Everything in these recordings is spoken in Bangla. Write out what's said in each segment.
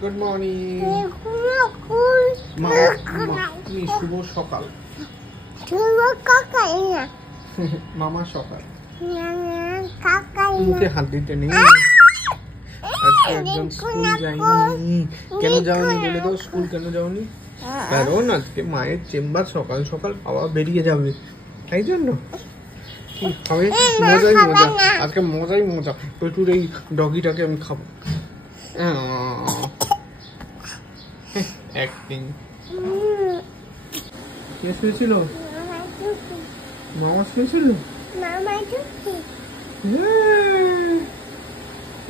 গুড মর্নিং শুভ সকাল মামা সকাল মুখে হাত দিতে নেই একদম স্কুল যাইনি কেন যাওনি বলে দাও স্কুল কেন যাওনি কারণ আজকে মায়ের চেম্বার সকাল সকাল বাবা বেরিয়ে যাবে তাই জন্য কি হবে মজাই মজা আজকে মজাই মজা প্রচুর এই ডগিটাকে আমি খাবো অ্যাক্টিং কে শুয়েছিল মামা শুয়েছিল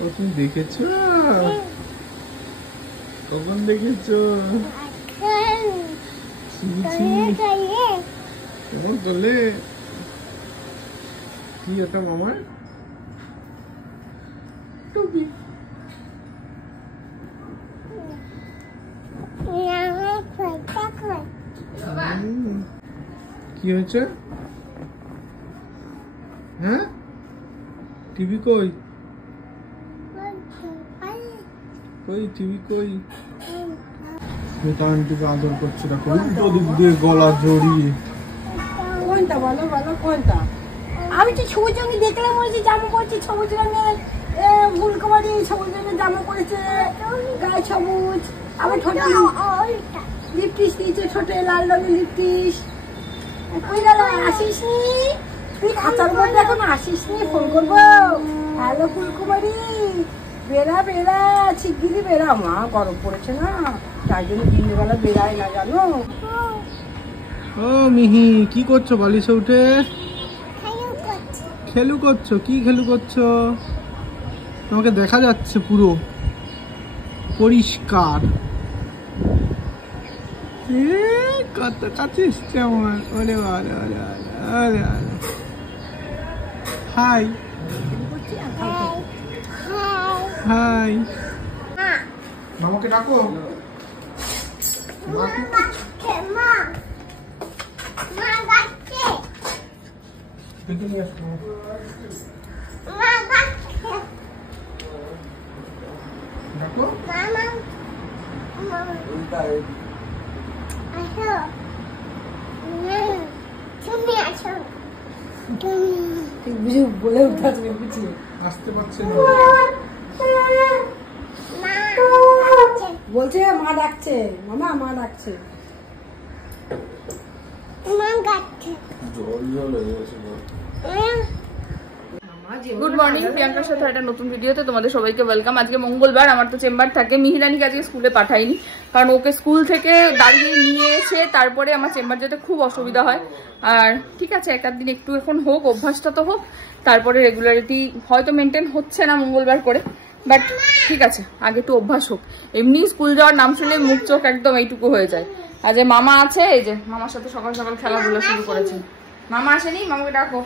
ও তুমি দেখেছো কখন দেখেছো কেমন করলে কি এটা মামার টুপি কি হয়েছে হ্যাঁ টিভি কই কই টিভি কই আন্টিকে আদর করছে দেখো উল্টো দিক দিয়ে গলা জড়িয়ে কোনটা বলো বলো কোনটা আমি তো সবুজ রঙে দেখলাম ওই যে জামা পড়ছে সবুজ রঙের ফুলকুমারি সবুজ রঙের জামা পড়েছে গায়ে সবুজ আমার ঠোঁটে লিপস্টিক দিয়েছে ছোট লাল রঙের লিপস্টিক কই গেল আসিস নি তুই খাঁচার মধ্যে এখন আসিস নি ফোন করবো হ্যালো ফুলকুমারি বেড়া বেড়া শিগগিরই বেড়া মা গরম পড়েছে না তাই জন্য দিনের বেলা বেড়ায় না জানো ও মিহি কি করছো বালিশে উঠে খেলু করছো কি খেলু করছো তোমাকে দেখা যাচ্ছে পুরো পরিষ্কার কত কাছে এসছে আমার ওরে ওরে ওরে ওরে ওরে হাই হাই মামাকে ডাকো বলে উঠতে বুঝিয়ে আসতে পারছে না বলছে মা ডাকছে মামা মা ডাকছে গুড মর্নিং প্রিয়াঙ্কার সাথে একটা নতুন ভিডিওতে তোমাদের সবাইকে ওয়েলকাম। আজকে মঙ্গলবার, আমার তো চেম্বার থাকে। মিহিরানিকে আজকে স্কুলে পাঠাইনি কারণ ওকে স্কুল থেকে দাঁড়িয়ে নিয়ে এসে তারপরে আমার চেম্বার যেতে খুব অসুবিধা হয়। আর ঠিক আছে, এক দিন একটু এখন হোক, অভ্যাসটা তো হোক, তারপরে রেগুলারিটি হয়তো মেনটেন হচ্ছে না মঙ্গলবার করে, বাট ঠিক আছে, আগে একটু অভ্যাস হোক। এমনি স্কুল যাওয়ার নাম শুনলে মুখ চোখ একদম এইটুকু হয়ে যায়। আর যে মামা আছে, এই যে মামার সাথে সকাল সকাল খেলাধুলা শুরু করেছে। মামা আসেনি, মামাকে ডাকো।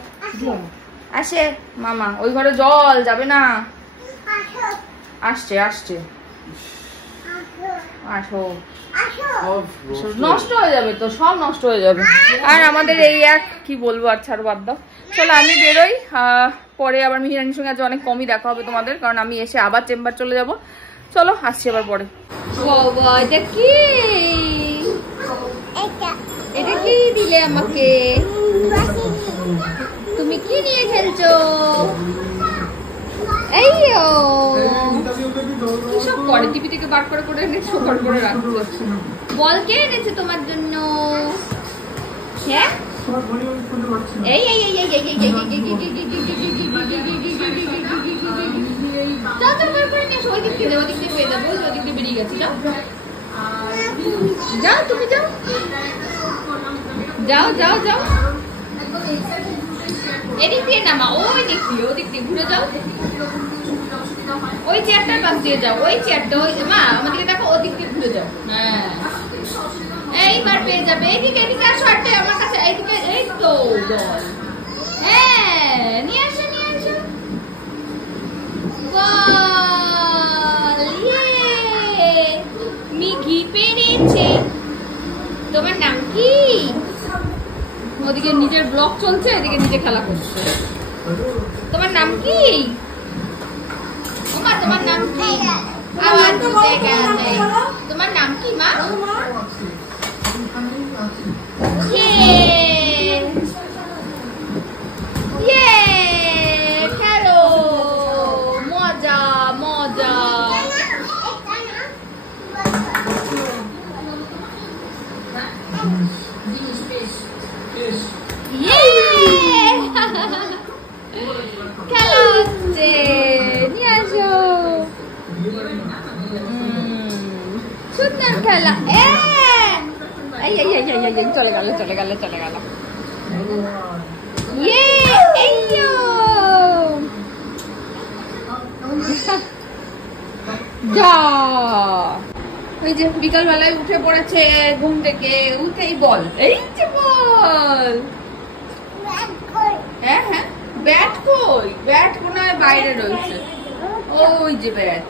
আসে মামা, ওই ঘরে জল যাবে না। আসছে আসছে, আসো। নষ্ট হয়ে যাবে তো, সব নষ্ট হয়ে যাবে। আর আমাদের এই এক কি বলবো, আর ছাড়ো বাদ দাও। চলো আমি বেরোই, পরে আবার মিহিরানির সঙ্গে আজ অনেক কমই দেখা হবে তোমাদের, কারণ আমি এসে আবার চেম্বার চলে যাব। চলো আসছি আবার পরে। এটা কি, এটা কি দিলে আমাকে? তুমি কি নিয়ে খেলছো? এই কি সব করে, টিভি থেকে বার করে করে এনে শোকার করে রাখছে। বল কে এনেছে তোমার জন্য? হ্যাঁ, এই এই এই এই এই এই বেরিয়ে গেছে। যাও তুমি, যাও যাও যাও যাও, এদিক দিয়ে নামা, ওই দিক দিয়ে, ওদিক দিয়ে ঘুরে যাও, ওই চেয়ারটার পাশ দিয়ে যাও, ওই চেয়ারটা, ওই মা আমাদেরকে দেখো, ওদিক দিয়ে ঘুরে যাও। হ্যাঁ, এইবার পেয়ে যাবে। এদিকে এদিকে আসো, আটে আমার কাছে, এইদিকে, এই তো জল। হ্যাঁ, নিয়ে আসো নিয়ে আসো। মিঘি পেরেছে। তোমার নাম কি? ওদিকে নিজের ব্লগ চলছে, এদিকে নিজে খেলা করছে। তোমার নাম কি? তোমার নাম কি? আওয়াজ তোমার নাম কি মা? খেলো, মজা মজা। খেলা হচ্ছে, নিয়ে আসো। সুন্দর খেলা। চলে গেল চলে গেল চলে গেল। ওই যে বিকাল বেলায় উঠে পড়েছে ঘুম থেকে, উঠেই বল, এই যে বল। হ্যাঁ হ্যাঁ, ব্যাট কই? ব্যাট মনে হয় বাইরে রয়েছে। ওই যে ব্যাট,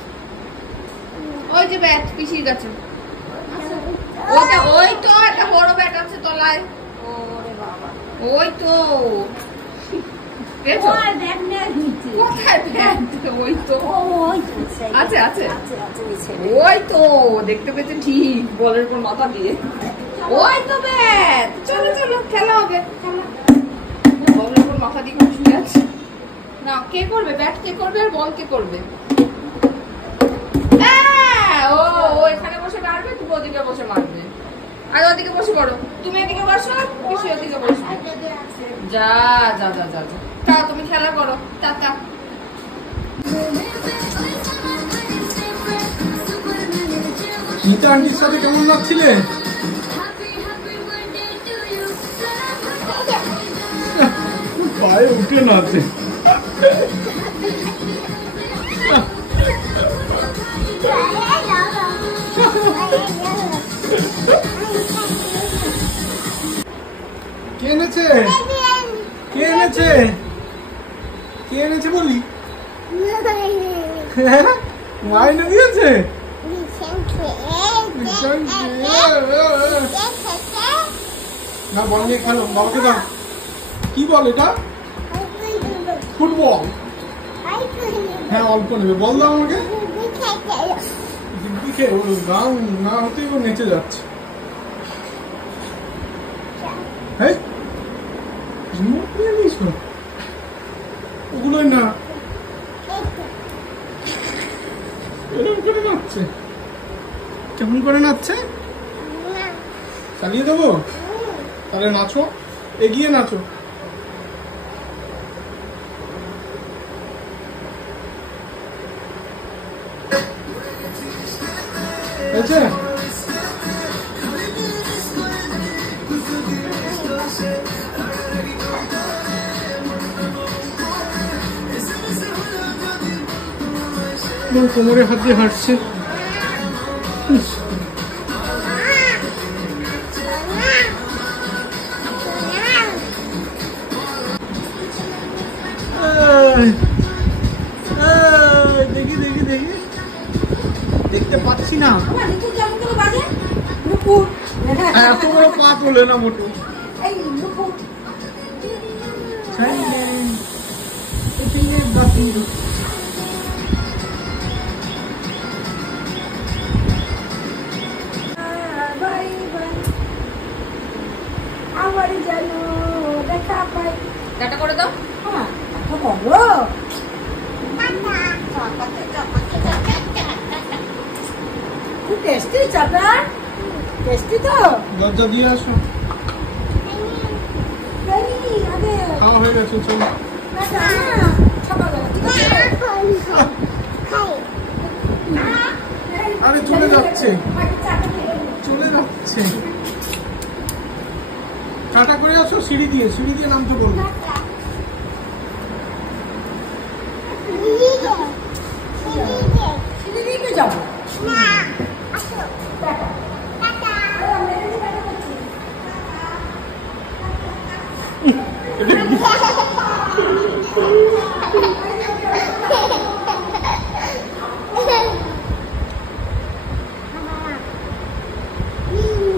ওই যে ব্যাট পিছিয়ে গেছে। ওটা ওই তো একটা বড় ব্যাট আছে তলায়। ওই তো ওই তো দেখতে পেয়েছে ঠিক, বলের উপর মাথা দিয়ে। ওই তো ব্যাট, চলো চলো খেলা হবে। বলের উপর মাথা দিয়ে শুয়ে আছে না। কে করবে ব্যাট? কে করবে? আর বল কে করবে? ও এখানে বসে মারবে, তুমি ওদিকে বসে মারবে। আর ওদিকে বসে পড়ো, তুমি এদিকে বসো, পিসি ওদিকে বসবে। যা যা যা যা যা, তা তুমি খেলা করো। টাটা। নিতা আন্টির সাথে কেমন লাগছিলে? পায়ে উঠে না আছে। কে এনেছে? কে এনেছে? কে এনেছে বলি? মা এনে দিয়েছে? না বল নিয়ে খেলো, বাবাকে দাও। কি বল এটা? ফুটবল। হ্যাঁ অল্প নেবে, বল দাও আমাকে। দিকে গান না হতেই ও নেচে যাচ্ছে। ওগুলোই না, এরকম করে নাচছে। কেমন করে নাচছে? চালিয়ে দেবো? তাহলে নাচো, এগিয়ে নাচো। হয়েছে? কোমরে হাত দিয়ে হাঁটছে। দেখি দেখি দেখি, দেখতে পাচ্ছি না। এত বড় পা তোলে না মোটু। টাটা করে দাও। টেস্টি চাপা, টেস্টি তো। লজ্জা দিয়ে আসো। খাওয়া হয়ে গেছে, চলো। আরে চলে যাচ্ছে, চলে যাচ্ছে। টাটা করে আসো, সিঁড়ি দিয়ে নামতে বলবো। যাবো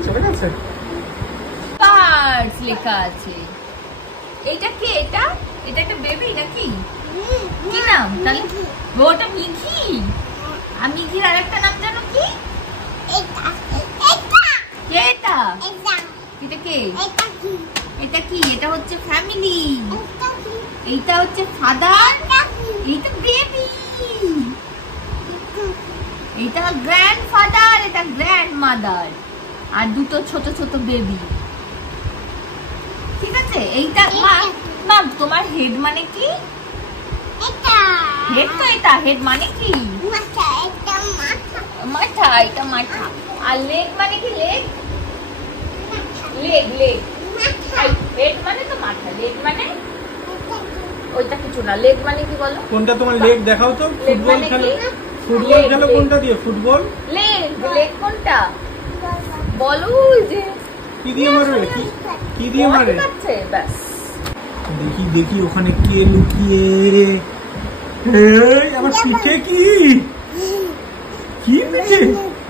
চলে গেছে। পার্স লেখা আছে। এটা কে? এটা এটা একটা বেবি নাকি? কি নাম তাহলে? ওটা মিকি। আর মিহির আরেকটা নাম জানো কি? এটা কে? এটা কি? এটা হচ্ছে ফ্যামিলি, এইটা হচ্ছে ফাদার, এইটা বেবি, এইটা গ্র্যান্ডফাদার, এটা গ্র্যান্ডমাদার, আর দুটো ছোট ছোট বেবি। ঠিক আছে? এইটা মা তোমার হেড মানে কি? হেড তো এটা, হেড মানে কি? মাথা, এটা মাথা। আর লেগ মানে কি? Leg leg leg. হেড মানে তো মাথা, লেগ মানে ওইটা কিছু না। লেগ মানে কি বলো? কোনটা তোমার লেগ দেখাও তো। ফুটবল খেলো, ফুটবল খেলো কোনটা দিয়ে? ফুটবল লেগ, লেগ কোনটা বলো? যে কি দিয়ে মারবে? কি দিয়ে মারে? ব্যাস দেখি দেখি ওখানে কে লুকিয়ে। এই আমার পিঠে কি কি পিঠে?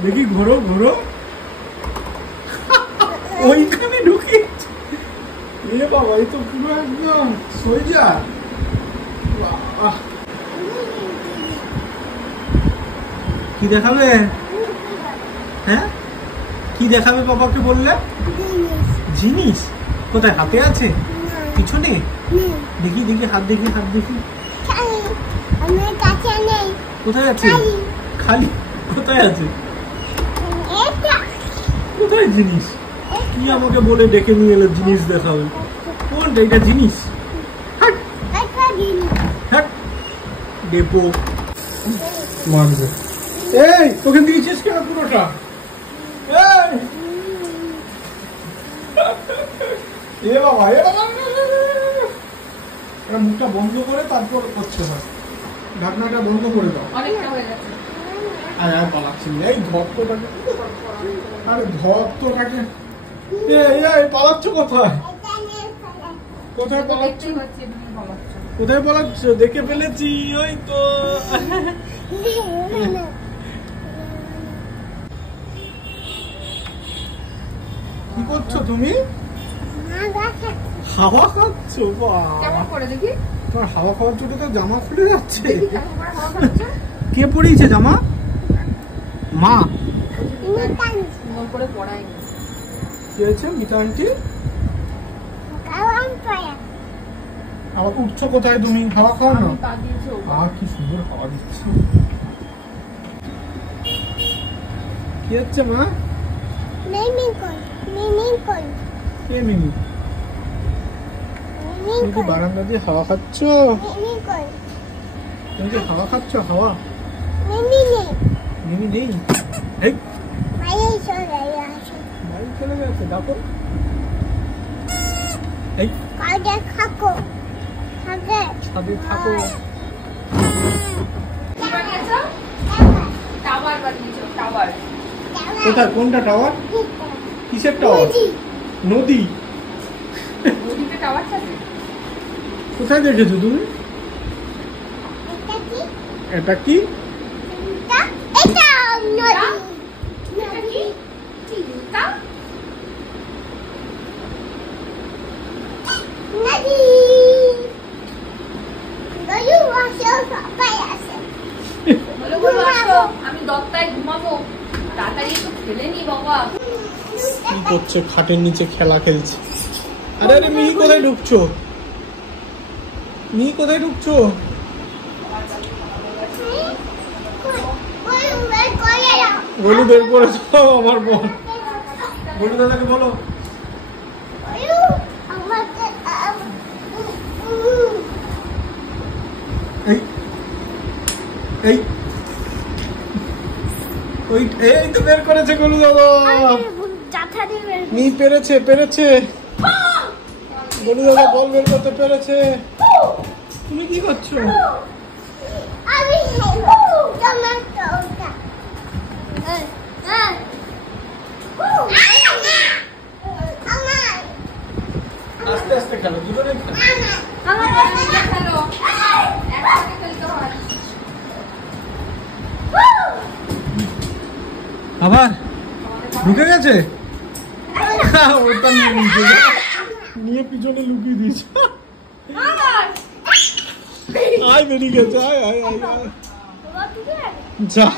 দেখি ঘোরো ঘোরো। ওইখানে ঢুকিয়েছে। এ বাবা, এই তো পুরো একদম সোজা। কি দেখাবে? হ্যাঁ কি দেখাবে বাবাকে বললে? জিনিস কোথায়? হাতে আছে? পিছনে? দেখি দেখি হাত দেখি, হাত দেখি। কোথায় আছে? খালি। কোথায় আছে? কোথায় জিনিস? কি আমাকে বলে ডেকে নিয়ে এলো জিনিস দেখাবে? কোনটা? এটা জিনিস? ডেপো মারবে। এই তোকে দিয়েছিস কেন পুরোটা? এ বাবা, এ বাবা, মুখটা বন্ধ করে তারপর করছে না। ঢাকনাটা বন্ধ করে দাও। অনেকটা হয়ে গেছে। আর পালাচ্ছি না। এই ধরতটাকে, আরে ধরতটাকে। পালাচ্ছ কোথায়? কোথায় পালাচ্ছ? কোথায় পালাচ্ছ? দেখে ফেলেছি। ওই তো কি করছো তুমি? হাওয়া খাচ্ছ? তোমার হাওয়া খাওয়ার জন্য তো জামা খুলে যাচ্ছে। কে পরিয়েছে জামা? মা। কি হয়েছে মিতা আন্টি? আবার উঠছো কোথায় তুমি? হাওয়া খাও না? কি সুন্দর হাওয়া দিচ্ছে। কি হচ্ছে মা? কে মিমি? তুমি কি বারান্দা দিয়ে হাওয়া খাচ্ছ? তুমি কি হাওয়া খাচ্ছ? হাওয়া মিমি নেই। বাড়ি চলে গেছে। দেখো ছাদে থাকো। কোথায়? কোনটা টাওয়ার? কিসের টাওয়ার? নদী। কোথায় দেখেছো তুমি? এটা কি? আমি দত্তায় ঘুমাবো, তাড়াতাড়ি একটু খেলে নি বাবা। কি করছে? খাটের নিচে খেলা খেলছে। আরে আরে মিহি কোথায় ঢুকছো? মিহি কোথায় ঢুকছো? গোলু বের করেছো আমার বোন। গোলু দাদাকে বলো। এই এই তো বের করেছে গোলু দাদা। পেরেছে পেরেছে। গোলু দাদা বল বের করতে পেরেছে। তুমি কি করছো? আস্তে আস্তে খেলো, দুজনে খেলো। আবার ঢুকে গেছে। ওটা নিয়ে পিছনে লুকিয়ে দিয়েছে। আয় বেরিয়ে গেছে। আয় আয় আয় যা।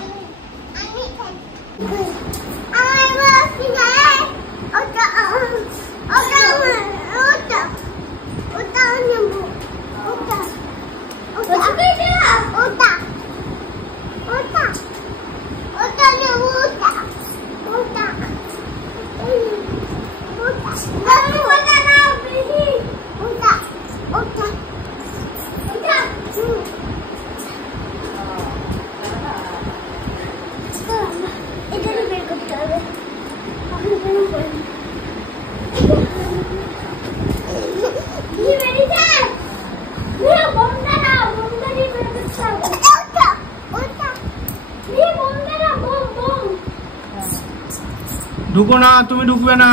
ঢুকো না, তুমি ঢুকবে না।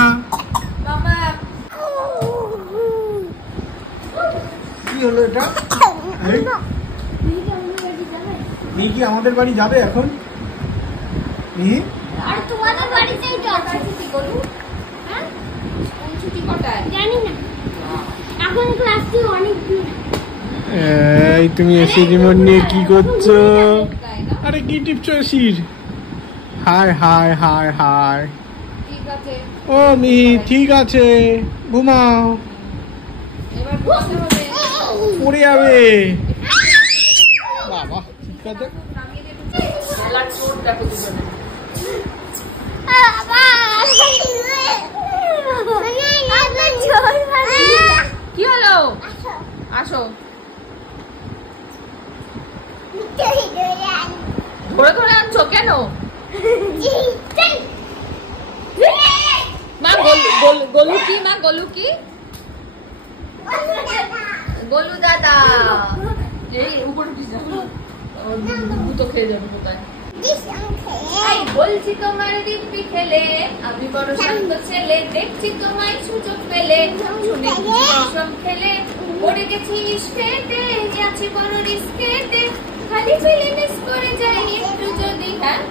কি হলো এটা? মিহি কি আমাদের বাড়ি যাবে এখন? মিহি আর তোমাদের বাড়িতে ছুটি করবো? হ্যাঁ, ছুটি কটায় জানি না, এখন ক্লাসটি অনেক দিন। এই তুমি এসি রিমোট নিয়ে কি করছো? আরে কি টিপছো এসির? হাই হাই হাই হাই। ও মিহি ঠিক আছে, ঘুমাও, পড়ে যাবে। বাবা ঠিক আছে। কি হলো? আসো, ধরে ধরে আনছো কেন? মা গোলু কি? মা গোলু কি? গোলু দাদা। এই উপর তো খেয়ে যাবে কোথায়? বলছি তোমার দিব্যি খেলে, আমি বড় শান্ত ছেলে, দেখছি তোমায় সুযোগ পেলে, শুনে সব খেলে পড়ে গেছি ইস্কেতে, আছি বড় রিস্কেতে, খালি ফেলে মিস করে যাই একটু যদি। হ্যাঁ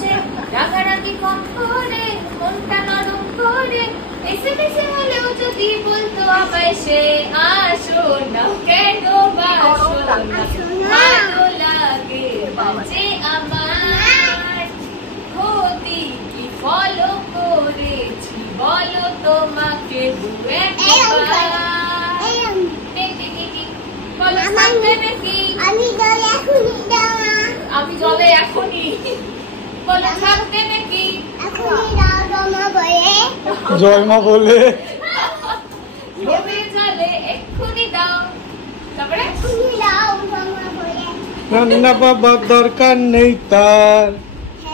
সে রাগারাগি কম করে, মনটা নরম করে, এসে বেশি হলেও যদি বলতো আমায় সে, আসো না কেন বাসো না, ভালো লাগে বাজে আমার, ক্ষতি কি ফলো করেছি বলো তোমাকে একবার, বলো থাকবে নাকি? আমি জলে এখনই, বলো থাকবে নাকি? জয় মা বলে জলে এক্ষুনি দাও, তারপরে রান্না বাবার দরকার নেই তার,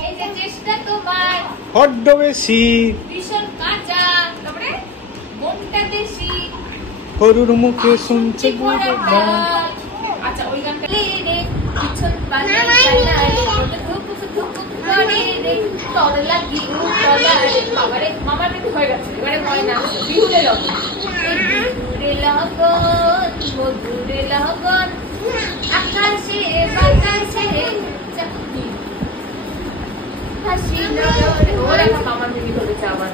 এই যে চেষ্টা তোমার বড্ড বেশি, ভীষণ কাঁচা, তারপরে মনটা দেশি, গরুর মুখে শুনছে গুরু গান। আচ্ছা ওই গানটা রে পিছন পানে চালাই বলে ধুক ধুক করে রে, তোর লাগি উতলায়। বাবারে মামার বেটি হয়ে গেছে, এবারে ভয় না, বিহুলে লগন, বিহুলে লগন, মধুরে লগন, আকাশে বাতাসে চাকি হাসি নজরে। ওরে মামার বেটি হয়েছে আবার।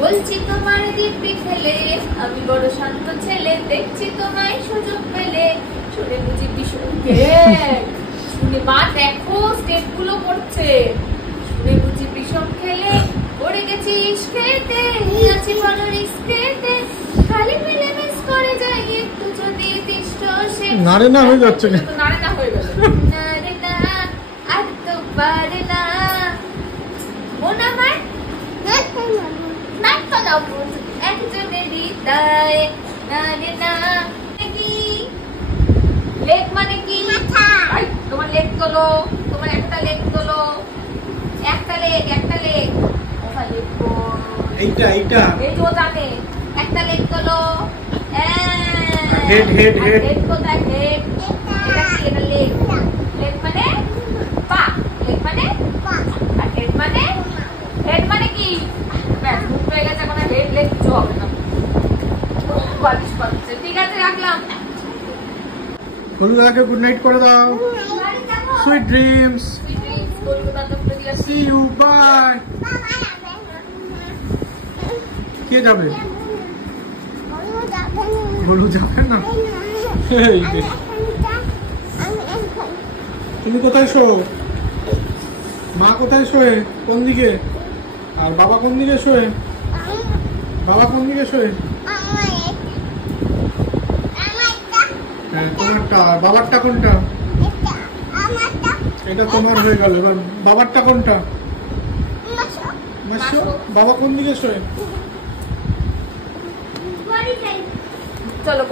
বলছি তোমার দিব্যি খেলে, আমি বড় শান্ত ছেলে, দেখছি তোমায় সুযোগ পেলে, শুনে বুঝি ভীষণ শুনে মা দেখো স্টেপ গুলো করছে, শুনে বুঝি ভীষণ খেলে পড়ে গেছি ইস্কেতে, আছি বড় রিস্কেতে, খালি মিলে মিস করে যাই একটু যদি তিষ্ট সে। নারে না হয়ে যাচ্ছে, নারে না হয়ে গেল, নারে না আর তো পারে না মন আমার নাট্য দাও একজনেরই তাই, নারে না কি লেগ মানে কি? তোমার লেগ তোলো, তোমার একটা লেগ তোলো, একটা লেগ এইটা এইটা এই যে ও জানে, একটা লেগ তোলো, হেড হেড হেড হেড কোথায়? হেড এটা কি? এটা লেগ, লেগ মানে পা, লেগ মানে পা, আর হেড মানে কি? ব্যাস মুখ হয়ে গেছে, এখন হেড লেগ কিছু হবে না, বালিশ পাচ্ছে। ঠিক আছে রাখলাম। হলুদাকে গুড নাইট করে দাও, sweet dreams, see you, bye. কে যাবে? হলু যাবে না। তুমি কোথায় শো? মা কোথায় শোয়ে? কোন দিকে? আর বাবা কোন দিকে শোয়ে? বাবা কোন দিকে শোয়ে? হ্যাঁ তোমারটা। বাবারটা কোনটা? এটা তোমার হয়ে গেল। এবার বাবারটা কোনটা? বাবা কোন দিকে শোয়ে? চলো